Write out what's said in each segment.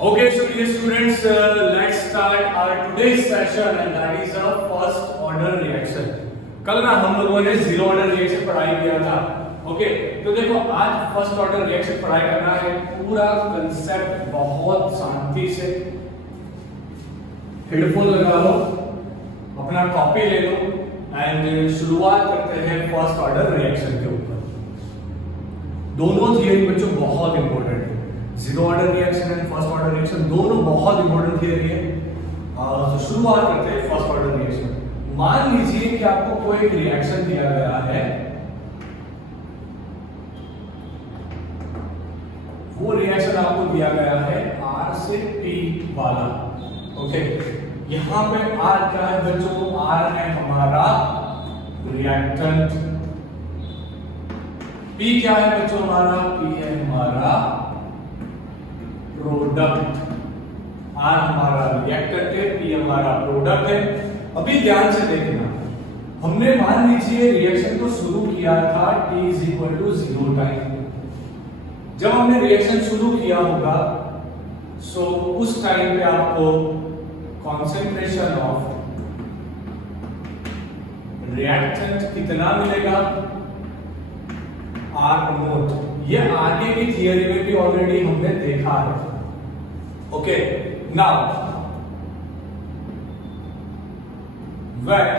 Okay, so dear students, let's start our today's session and that is a first order reaction. कल ना हम लोगों ने zero order reaction पढ़ाई किया था. ओके, तो देखो आज फर्स्ट ऑर्डर रिएक्शन पढ़ाई करना है. पूरा कंसेप्ट बहुत शांति से, हेडफोन लगा लो, अपना कॉपी ले लो एंड शुरुआत करते हैं फर्स्ट ऑर्डर रिएक्शन के ऊपर. दोनों थियरी बच्चों बहुत इंपॉर्टेंट है. Zero order reaction and first order reaction दोनों बहुत इंपॉर्टेंट थियरी है. तो शुरुआत करते हैं फर्स्ट ऑर्डर रिएक्शन. मान लीजिए कि आपको कोई एक रिएक्शन दिया गया है, वो रिएक्शन आपको दिया गया है R से P वाला. ओके, यहां पे R क्या है बच्चों? R है हमारा रिएक्टेंट. P क्या है बच्चों? हमारा P है हमारा प्रोडक्ट. R हमारा रिएक्टेंट है, P हमारा प्रोडक्ट है. अभी ध्यान से देखना, हमने मान लीजिए रिएक्शन को शुरू किया था t is equal to 0 time. जब हमने रिएक्शन शुरू किया होगा सो उस टाइम पे आपको कॉन्सेंट्रेशन ऑफ रिएक्टेंट कितना मिलेगा? R note. ये आगे की थियरी में भी ऑलरेडी हमने देखा है. Okay, now when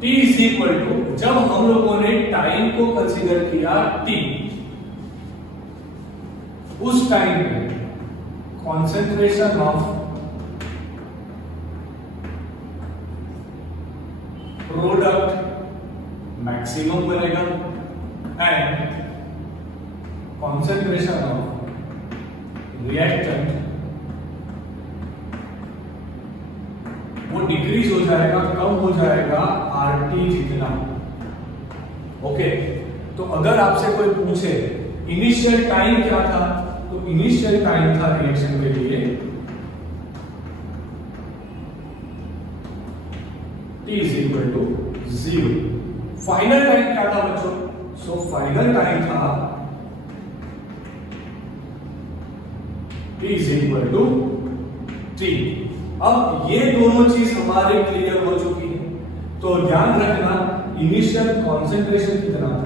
t is equal to, जब हम लोगों ने टाइम को कंसीडर किया t, उस टाइम पे कॉन्सेंट्रेशन ऑफ प्रोडक्ट मैक्सिमम बनेगा एंड कॉन्सेंट्रेशन ऑफ रिएक्टेंट वो डिक्रीज हो जाएगा, कम हो जाएगा RT जितना. ओके, तो अगर आपसे कोई पूछे इनिशियल टाइम क्या था, तो इनिशियल टाइम था रिएक्शन के लिए T is equal to 0. Final time क्या था बच्चों? सो फाइनल टाइम था T is equal to T. अब ये दोनों चीज हमारे क्लियर हो चुकी है, तो ध्यान रखना इनिशियल कॉन्सेंट्रेशन कितना था.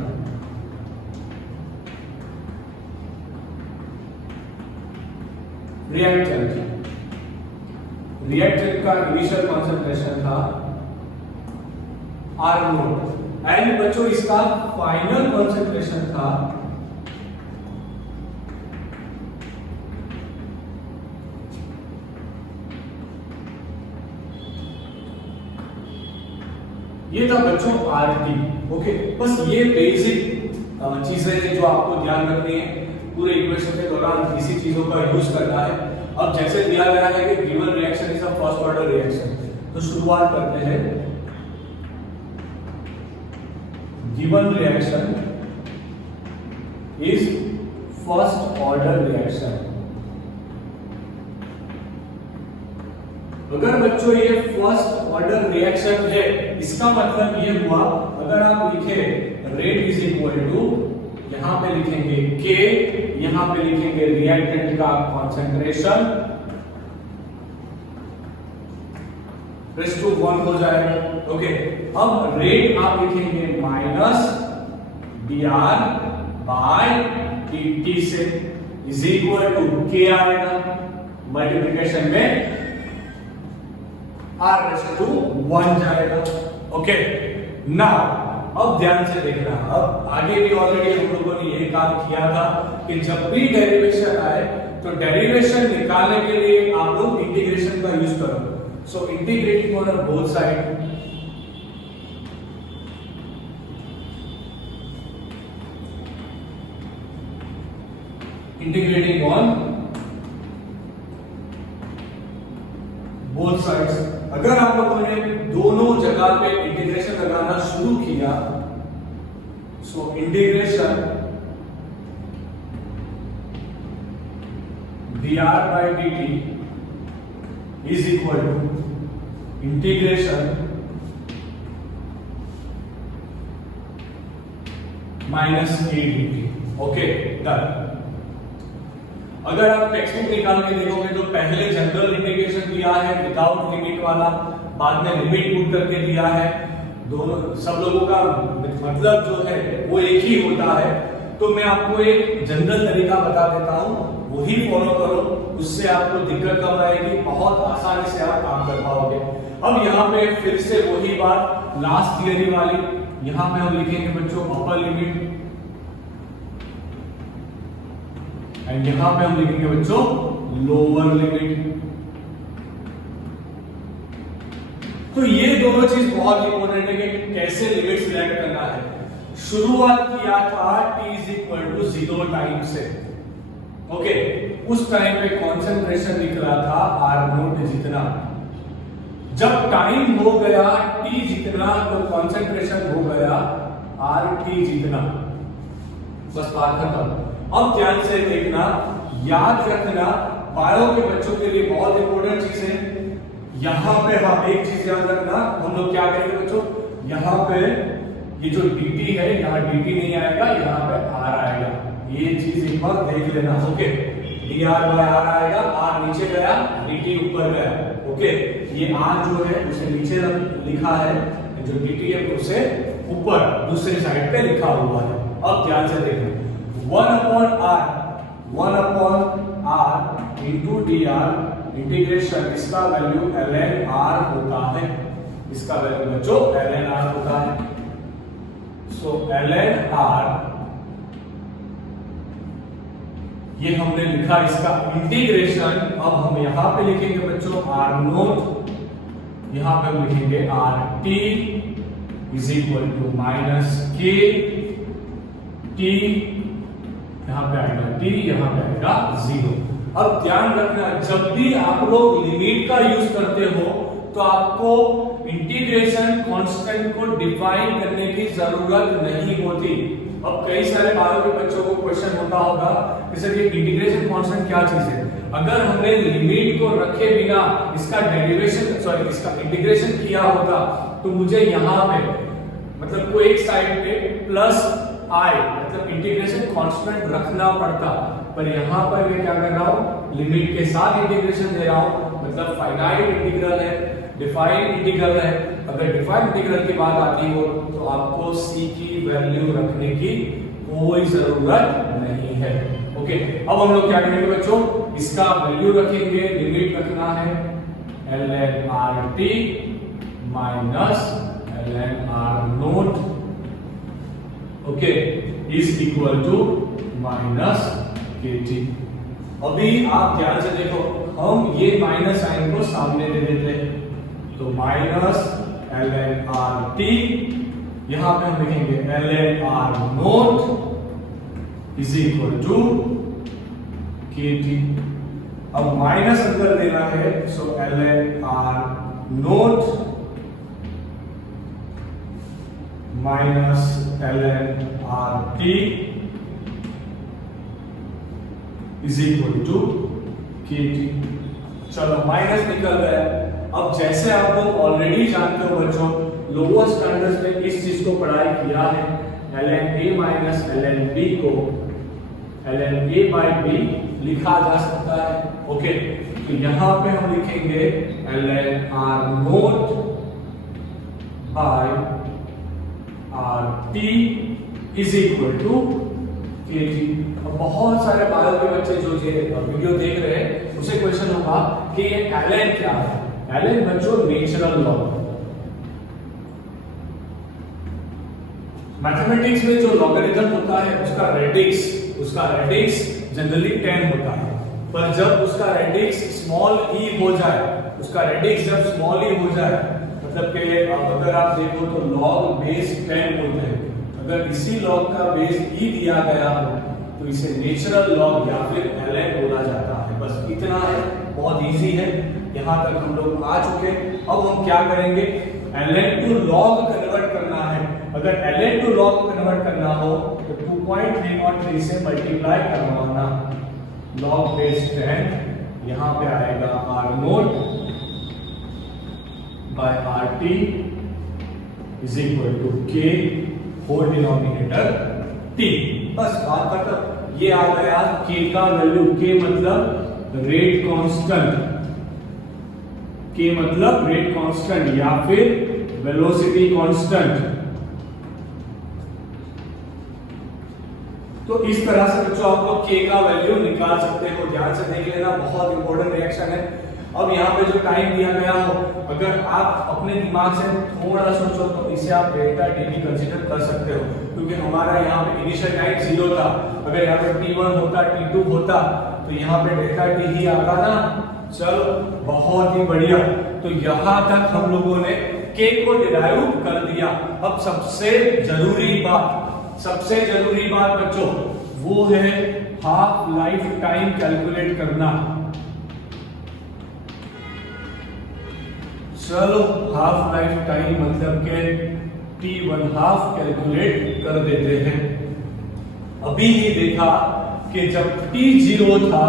रिएक्टेंट का इनिशियल कॉन्सेंट्रेशन था R नोट एंड बच्चों इसका फाइनल कॉन्सेंट्रेशन था ये था बच्चों RT. ओके, बस ये बेसिक चीजें हैं जो आपको ध्यान रखनी है. पूरे इक्वेशन के दौरान इसी चीजों का यूज करना है. अब जैसे दिया गया है कि given reaction is a first order reaction, तो शुरुआत करते हैं. Given reaction is first order reaction. अगर बच्चों ये फर्स्ट ऑर्डर रिएक्शन है, इसका मतलब ये हुआ, अगर आप लिखे रेट इज इक्वल टू, यहां पे लिखेंगे K, यहां पे लिखेंगे रिएक्टेंट का कॉन्सेंट्रेशन, रेस टू 1 हो जाएगा. ओके, अब रेट आप लिखेंगे माइनस dr बाय dt से इज इक्वल टू K आएगा, मल्टीप्लिकेशन में R रेस टू 1 जाएगा. ओके, नाउ अब ध्यान से देखना. अब आगे भी ऑलरेडी हम लोगों ने ये काम किया था कि जब भी डेरिवेशन आए तो डेरिवेशन निकालने के लिए आप लोग इंटीग्रेशन का यूज करो. So integrating on both side, integrating on both sides. अगर आप लोगों ने दोनों जगह पे इंटीग्रेशन लगाना शुरू किया, so integration dr by dt is equal to integration minus a dt. Okay, done. अगर आप टेक्स्ट बुक निकाल के देखोगे तो पहले जनरल इंटीग्रेशन दिया है विदाउट लिमिट वाला, बाद में लिमिट पुट करके दिया है। दोनों सब लोगों का मतलब जो है वो एक ही होता है। तो मैं आपको एक जनरल तरीका बता देता हूँ, वही फॉलो करो, उससे आपको दिक्कत कम आएगी, बहुत आसानी से आप काम कर पाओगे। अब यहाँ पे फिर से वही बात लास्ट थियरी वाली, यहाँ पे हम लिखेंगे बच्चों अपर लिमिट, एंड यहां पे हम लिखेंगे बच्चों लोअर लिमिट। तो ये दोनों चीज बहुत इंपॉर्टेंट है कि कैसे लिमिट सिलेक्ट करना है। शुरुआत किया था t is equal to 0 time से, ओके। उस टाइम पे कॉन्सेंट्रेशन दिख रहा था r नोट जितना। जब टाइम हो गया t जितना तो कॉन्सेंट्रेशन हो गया rt जितना, बस बात खत्म। अब ध्यान से देखना, याद रखना, बायो के बच्चों के लिए बहुत इंपॉर्टेंट चीज है। यहां पे हम एक चीज याद रखना, हम लोग क्या करेंगे बच्चों, यहां पे ये जो dt है, यहां dt नहीं आएगा, यहां पे r आएगा। ये चीज एक बार देख लेना, ओके। dr by r आएगा, r नीचे गया, dt ऊपर गया, ओके। ये r जो है उसे नीचे लिखा है, जो dt है उसे ऊपर दूसरी साइड पे लिखा हुआ है। अब ध्यान से देखना, 1 upon r into dr integration, इसका वैल्यू ln r होता है, इसका वैल्यू बच्चों ln r होता है। सो ln r ये हमने लिखा, इसका इंटीग्रेशन अब हम यहां पे लिखेंगे बच्चों r नोट, यहां पे हम लिखेंगे rt is equal to minus k t, यहां पे आएगा t, यहां पे आएगा 0। अब ध्यान रखना, जब भी आप लोग लिमिट का यूज करते हो तो आपको इंटीग्रेशन कांस्टेंट को डिफाइन करने की जरूरत नहीं होती। अब कई सारे बायो के बच्चों को क्वेश्चन होता होगा कि सर ये इंटीग्रेशन कांस्टेंट क्या चीज है। अगर हमने लिमिट को रखे बिना इसका डेरिवेशन सॉरी इसका इंटीग्रेशन किया होता तो मुझे यहां पे मतलब कोई एक साइड पे प्लस i मतलब इंटीग्रेशन कांस्टेंट रखना पड़ता, पर यहां पर मैं क्या कर रहा हूं, लिमिट के साथ इंटीग्रेशन दे रहा हूं, मतलब फाइनाइट इंटीग्रल है, डिफाइंड इंटीग्रल है। अगर डिफाइंड इंटीग्रल की बात आती हो तो आपको c की वैल्यू रखने की कोई जरूरत नहीं है, ओके। अब हम लोग क्या करेंगे बच्चों, इसका वैल्यू रखेंगे, लिमिट रखना है ln rt minus ln r naught, okay, is equal to minus kt। अभी आप ध्यान से देखो, हम ये माइनस साइन को सामने दे देते हैं, तो माइनस ln rt, यहां पे हम लिखेंगे ln r naught is equal to kt। अब माइनस अंदर देना है, so ln r naught minus ln rt is equal to kt। चलो माइनस निकल गया। अब जैसे आप लोग ऑलरेडी जानते हो बच्चों, लोअर स्टैंडर्ड्स में इस चीज को पढ़ाई किया है, ln a minus ln b को ln a बाई b लिखा जा सकता है, ओके। तो यहां पे हम लिखेंगे ln r naught by rt is equal to kt। अब बहुत सारे बायो के बच्चे जो ये वीडियो देख रहे हैं उसे क्वेश्चन होगा कि ये ln क्या है। ln बच्चों नेचुरल लॉग, मैथमेटिक्स में जो लॉगरिथम होता है उसका रेडिक्स जनरली 10 होता है, पर जब उसका रेडिक्स स्मॉल e हो जाए, उसका रेडिक्स जब स्मॉल e हो जाए, मतलब कि अगर आप देखो तो log बेस 10 बोलते हैं, अगर इसी log का बेस e दिया गया हो तो इसे नेचुरल लॉग या फिर ln बोला जाता है। बस इतना है, बहुत इजी है, यहां तक हम लोग आ चुके। अब हम क्या करेंगे, ln टू log कन्वर्ट करना है। अगर ln टू log कन्वर्ट करना हो तो 2.303 से मल्टीप्लाई करवाना, log बेस 10 यहां पे आएगा r naught by rt is equal to k, whole denominator t। बस बात खत्म। ये आ गया के का वैल्यू, के मतलब रेट कांस्टेंट, के मतलब रेट कांस्टेंट या फिर वेलोसिटी कांस्टेंट। तो इस तरह से बच्चों आप लोग के का वैल्यू निकाल सकते हो। ध्यान से देख लेना, बहुत इंपॉर्टेंट रिएक्शन है। अब यहाँ पे जो टाइम दिया गया हो, अगर आप अपने दिमाग से थोड़ा सोचो तो इसे आप डेल्टा टी भी कंसीडर कर सकते हो, क्योंकि हमारा यहाँ पे इनिशियल टाइम 0 था। अगर यहाँ पे t1 होता, t2 होता तो यहाँ पे डेल्टा टी ही आता ना। चलो बहुत ही बढ़िया। तो यहाँ तक हम लोगों ने के को डिराइव कर दिया। अब सबसे जरूरी बात बच्चों वो है हाफ लाइफ टाइम कैलकुलेट करना। चलो हाफ लाइफ टाइम मतलब के t1/2 कैलकुलेट कर देते हैं। अभी ही देखा कि जब t0 था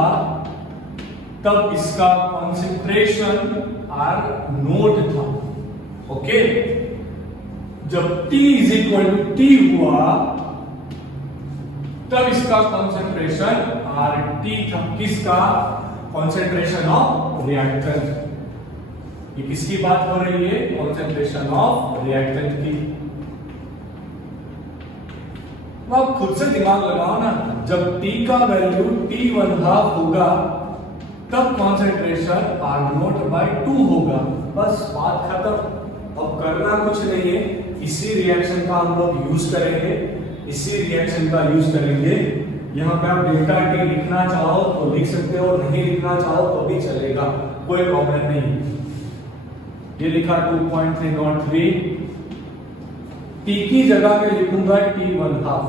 तब इसका कॉन्सेंट्रेशन R0 था। ओके, जब t = t हुआ तब इसका कॉन्सेंट्रेशन RT था। किसका? Concentration of reactant. ये किसकी बात हो रही है? कॉन्सेंट्रेशन ऑफ रिएक्टेंट की। तो आप खुद से दिमाग लगाओ ना, जब t का वैल्यू t1/2 होगा तब कॉन्सेंट्रेशन R0/2 होगा। बस बात खत्म। अब करना कुछ नहीं है, इसी रिएक्शन का हम लोग यूज करेंगे, यहाँ पे आप डेल्टा टी लिखना चाहो तो लिख सकते हो, नहीं लिखना चाहो तो भी चलेगा, कोई प्रॉब्लम नहीं। ये लिखा 2.303, टी की जगह पे लिखूंगा t1/2।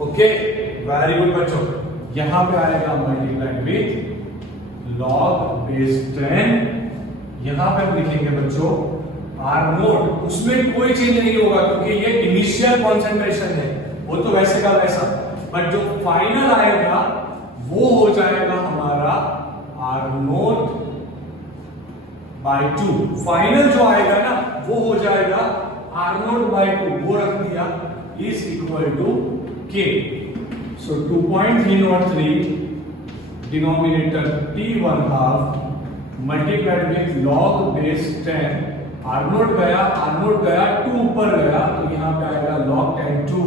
ओके, वेरी गुड बच्चों। यहां पे आएगा मल्टीप्लाइड विथ log बेस 10। यहां पे हम लिखेंगे बच्चों R0, उसमें कोई चेंज नहीं होगा क्योंकि ये इनिशियल कॉन्सेंट्रेशन है, वो तो वैसे का वैसा, बट जो फाइनल आएगा वो हो जाएगा हमारा R0/2। फाइनल जो आएगा ना वो हो जाएगा R0/2, वो रख दिया is equal to K। So 2.303 denominator t1/2 multiplied with log base 10। R0 गया 2 ऊपर गया तो यहाँ पे आएगा log 10 2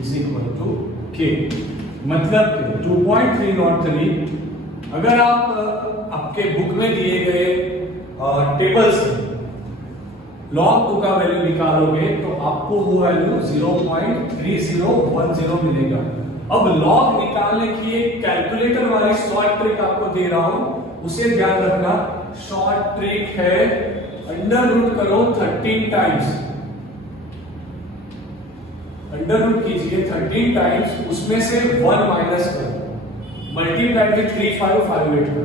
is equal to K। मतलब 2.303 अगर आप आपके बुक में दिए गए टेबल्स log 2 का वैल्यू निकालोगे तो आपको वो वैल्यू 0.3010 मिलेगा। अब log निकालने की एक कैलकुलेटर वाली शॉर्ट ट्रिक आपको दे रहा हूं, उसे ध्यान रखना। शॉर्ट ट्रिक है अंडर रूट करो 13 टाइम्स, अंडर रूट कीजिए 13 टाइम्स, उसमें से 1 माइनस करो, मल्टीप्लाई विद 3558 करो।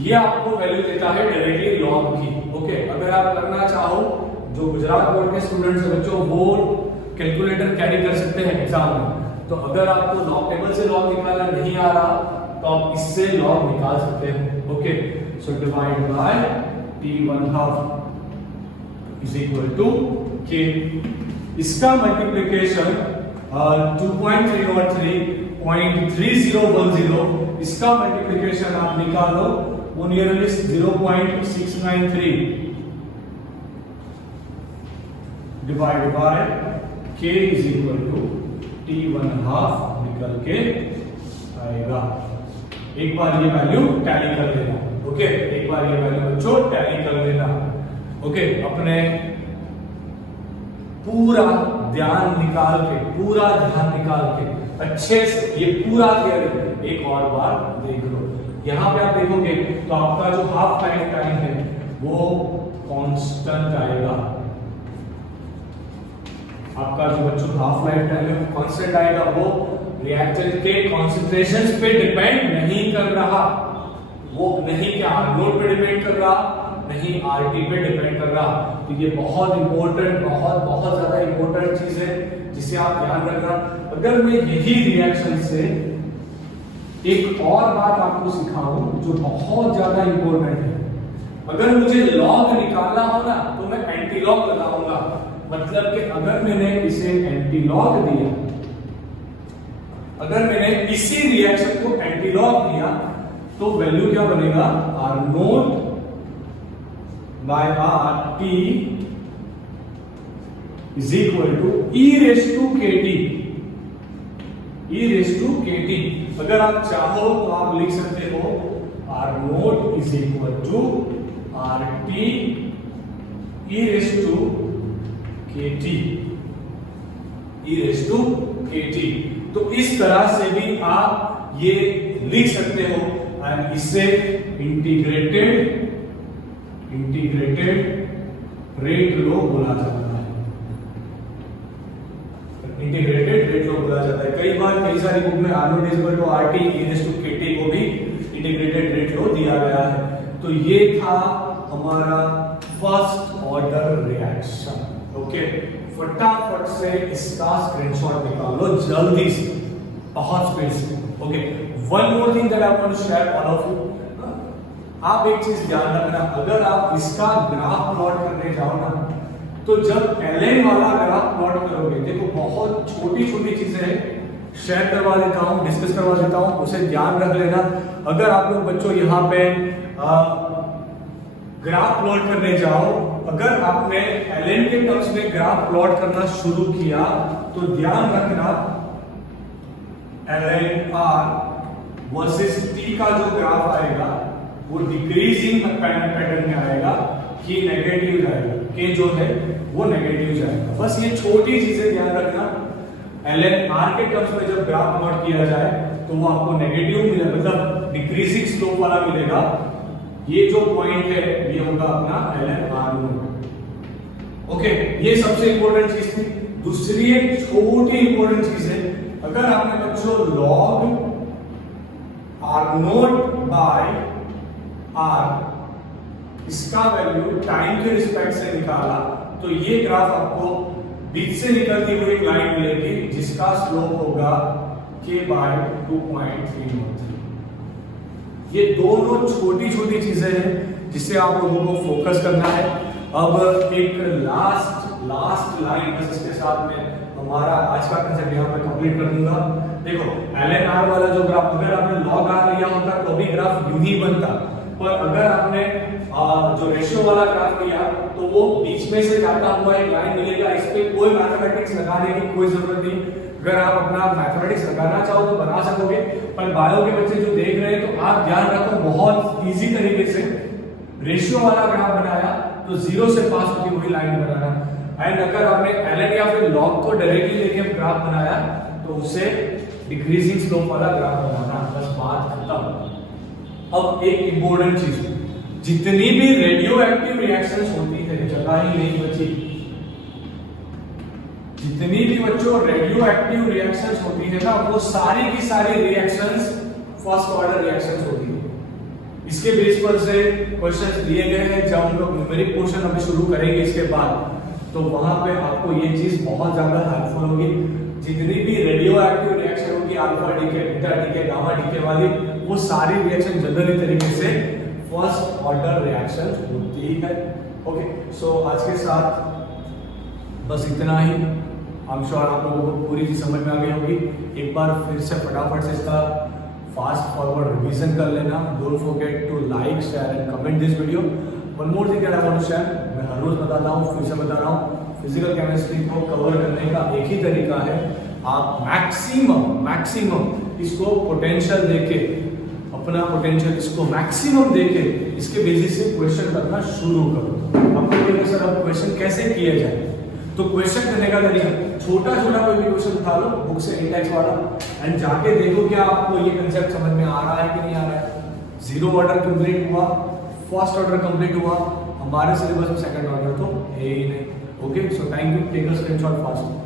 ये आपको वैल्यू देता है डायरेक्टली लॉग की। ओके, अगर आप करना चाहो, जो गुजरात बोर्ड के स्टूडेंट्स हैं बच्चों, वो कैलकुलेटर कैरी कर सकते हैं एग्जाम में। तो अगर आपको लॉग टेबल से लॉग निकालना नहीं आ रहा तो आप इससे लॉग निकाल सकते हैं। Okay, so divide by t1/2 is equal to K। इसका मल्टीप्लिकेशन 2.303.3010, इसका मल्टीप्लिकेशन आप निकालो, वो nearly 0.693 divide by K is equal to t1/2 निकल के आएगा। एक बार ये वैल्यू टैली कर लेना। ओके, एक बार ये वैल्यू बच्चों टैली कर लेना। ओके, अपने पूरा ध्यान निकाल के अच्छे से ये पूरा थियरी एक और बार देख लो। यहां पे आप देखोगे तो आपका जो हाफ लाइफ टाइम है वो कांस्टेंट आएगा। आपका जो बच्चों हाफ लाइफ टाइम है कांस्टेंट आएगा, वो रिएक्टेंट के कॉन्सेंट्रेशंस पे डिपेंड नहीं कर रहा, वो नहीं क्या R0 पे डिपेंड कर रहा, नहीं RT पे डिपेंड कर रहा। तो ये बहुत इंपॉर्टेंट, बहुत ज्यादा इंपॉर्टेंट चीज है जिसे आप ध्यान रखना। अगर मैं यही रिएक्शन से एक और बात आपको सिखाऊं जो बहुत ज्यादा इंपॉर्टेंट है, अगर मुझे लॉग निकालना हो ना तो मैं एंटी लॉग लगाऊंगा। मतलब कि अगर मैंने इसे एंटी लॉग दिया अगर मैंने इसी रिएक्शन को एंटीलॉग दिया तो वैल्यू क्या बनेगा, R naught by R T is equal to e raise to K T, e raise to K T. अगर आप चाहो तो आप लिख सकते हो R naught is equal to R T e raise to K T, e raise to K T. तो इस तरह से भी आप ये लिख सकते हो एंड इसे इंटीग्रेटेड रेट लो बोला जाता है, इंटीग्रेटेड रेट लो बोला जाता है। कई बार कई सारी बुक में R naught is equal to R T e raise to K T को भी इंटीग्रेटेड रेट लो दिया गया है। तो ये था हमारा फर्स्ट ऑर्डर रिएक्शन। ओके, फटाफट से इसका स्क्रीनशॉट निकाल लो जल्दी से, बहुत स्पीड से। Okay, one more thing that I want to share all of you, आप एक चीज ध्यान रखना, अगर आप इसका ग्राफ प्लॉट करने जाओ ना, तो जब ln वाला ग्राफ प्लॉट करोगे, देखो बहुत छोटी छोटी चीजें शेयर करवा देता हूं, डिस्कस करवा देता हूं, उसे ध्यान रख लेना। अगर आप लोग बच्चों यहाँ पे ग्राफ प्लॉट करने जाओ, अगर आपने ln के टर्म्स में ग्राफ प्लॉट करना शुरू किया तो ध्यान रखना ln r वर्सेस t का जो ग्राफ आएगा वो डिक्रीजिंग पैटर्न में आएगा, कि नेगेटिव जाएगा, के जो है वो नेगेटिव जाएगा। बस ये छोटी चीजें ध्यान रखना। ln r के टर्म्स में जब ग्राफ प्लॉट किया जाए तो वो आपको नेगेटिव मिलेगा, मतलब डिक्रीजिंग स्लोप वाला मिलेगा। ये जो पॉइंट है ये होगा अपना ln r नोट। ओके, ये सबसे इंपॉर्टेंट चीज थी। दूसरी एक छोटी इंपॉर्टेंट चीज है, अगर आपने बच्चों log r naught by r इसका वैल्यू टाइम के रिस्पेक्ट से निकाला तो ये ग्राफ आपको बीच से निकलती हुई एक लाइन मिलेगी जिसका स्लोप होगा k बाय 2.313। ये दोनों छोटी छोटी चीजें हैं जिससे आप लोगों को फोकस करना है। अब एक लास्ट लाइन बस इसके साथ में हमारा आज का कंसेप्ट यहाँ पे कंप्लीट कर दूंगा। देखो ln r वाला जो ग्राफ, अगर आपने log r लिया होता तो भी ग्राफ यूं ही बनता, पर अगर आपने जो रेशियो वाला ग्राफ लिया तो वो बीच में से जाता हुआ एक लाइन मिलेगा। इस पे कोई मैथमेटिक्स लगाने की कोई जरूरत नहीं। अगर आप अपना मैथमेटिक्स लगाना चाहो तो बना सकोगे, पर बायो के बच्चे जो देख रहे हैं तो आप ध्यान रखो, बहुत इजी तरीके से रेशियो वाला ग्राफ बनाया तो जीरो से पास होती हुई लाइन बनाना। एंड अगर आपने ln या फिर log को डायरेक्टली लेके ग्राफ बनाया तो उसे डिक्रीजिंग स्लोप वाला ग्राफ बनाना। बस बात खत्म। अब एक इंपॉर्टेंट चीज, जितनी भी रेडियो एक्टिव रिएक्शंस होती है, जगह ही नहीं बची, जितनी भी बच्चों रेडियो एक्टिव रिएक्शंस होती है ना, वो सारी की सारी रिएक्शंस फर्स्ट ऑर्डर रिएक्शंस होती है। इसके बेस पर से क्वेश्चंस दिए गए हैं। जब हम लोग न्यूमेरिक पोर्शन अभी शुरू करेंगे इसके बाद, तो वहां पे आपको ये चीज बहुत ज्यादा हेल्पफुल होगी। जितनी भी रेडियो एक्टिव रिएक्शन होगी, alpha decay, beta decay, gamma decay वाली, वो सारी रिएक्शन जनरली तरीके से फर्स्ट ऑर्डर रिएक्शन होती है। ओके, सो आज के साथ बस इतना ही। आई एम श्योर आप लोगों को पूरी चीज समझ में आ गई होगी। एक बार फिर से फटाफट से इसका फास्ट फॉरवर्ड रिवीजन कर लेना। Don't forget to like, share and comment this video. One more thing that I want to share, मैं हर रोज बताता हूँ, फिर से बता रहा हूँ, फिजिकल केमिस्ट्री को कवर करने का एक ही तरीका है, आप मैक्सिमम इसको पोटेंशियल देके, अपना पोटेंशियल इसको मैक्सिमम देके इसके बेसिस से क्वेश्चन करना शुरू करो। आपको बोलेंगे सर अब क्वेश्चन कैसे किया जाए, तो क्वेश्चन करने का तरीका, छोटा छोटा कोई भी क्वेश्चन उठा लो बुक से, इंडेक्स वाला, एंड जाके देखो क्या आपको ये कंसेप्ट समझ में आ रहा है कि नहीं आ रहा है। जीरो ऑर्डर कंप्लीट हुआ, फर्स्ट ऑर्डर कंप्लीट हुआ, हमारे सिलेबस में सेकंड ऑर्डर तो है ही नहीं। Okay, so thank you, take a screenshot fast.